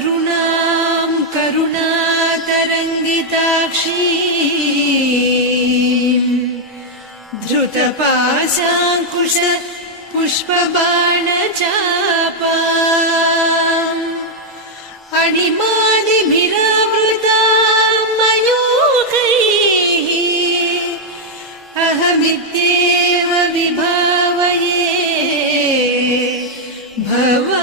अरुणां करुणातरङ्गिताक्षीं धृतपाशाङ्कुश पुष्पबाणचापाम् अणिमादिभिरावृतां मयूखैः अहमित्येव विभावये भवानी।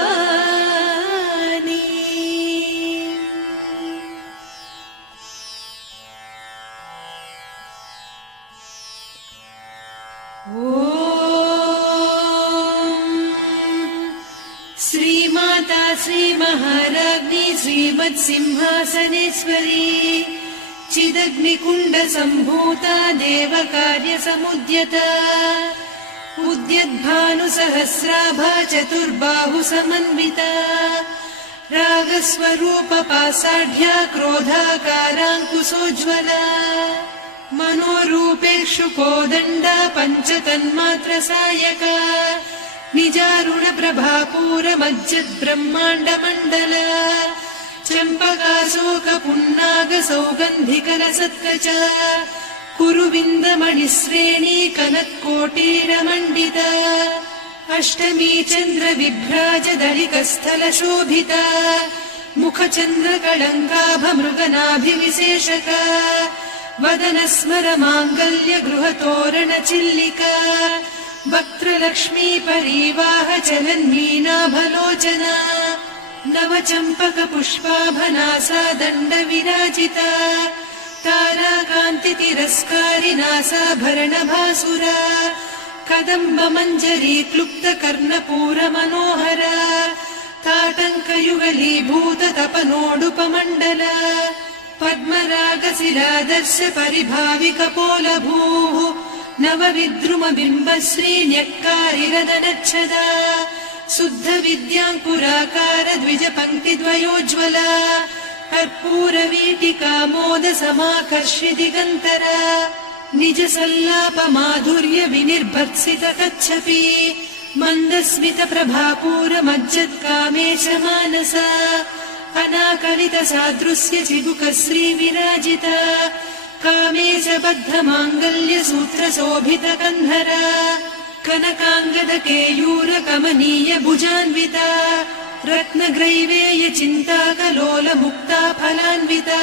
श्रीमाता श्रीमहाराज्ञी श्रीमत्सिंहासनेश्वरी चिदग्निकुण्डसम्भूता देवकार्यसमुद्यता उद्यद्भानुसहस्राभा चतुर्बाहुसमन्विता रागस्वरूपपासाढ्या क्रोधाकाराङ्कुशोज्ज्वला मनोरूपेषु कोदण्डा पञ्चतन्मात्रसायका निजारुणप्रभापूरमज्जद्ब्रह्माण्डमण्डला चम्पकाशोकपुन्नागसौगन्धिकलसत्कचा कुरुविन्दमणिश्रेणी कनत्कोटीरमण्डिता अष्टमी चन्द्रविभ्राजदलिकस्थलशोभिता मुखचन्द्रकलङ्काभमृगनाभिविशेषका वदनस्मरमाङ्गल्य गृहतोरणचिल्लिका वक्त्रलक्ष्मी परिवाह चलन्मीनाभलोचना नवचम्पकपुष्पाभनासा दण्डविराजिता ताराकान्तितिरस्कारिनासाभरणभासुरा कदम्बमञ्जरी क्लुप्तकर्णपूरमनोहरा ताटङ्कयुगलीभूततपनोडुपमण्डला पद्मरागशिरादर्श परिभाविकपोलभूः नवविद्रुमबिम्बश्रीन्यक्कारिरदनच्छदा शुद्धविद्याङ्कुराकार द्विजपङ्क्तिद्वयोज्ज्वला कर्पूरवीटिकामोदसमाकर्षि दिगन्तरा निजसल्लापमाधुर्य विनिर्भर्त्सितकच्छपि मन्दस्मितप्रभापूरमज्जत्कामेशमानसा अनाकलितसादृश्य चिबुकश्रीविराजिता कामेशबद्धमाङ्गल्यसूत्रशोभितकन्धरा कनकाङ्गदकेयूरकमनीय भुजान्विता रत्नग्रैवेय चिन्ताकलोलमुक्ता फलान्विता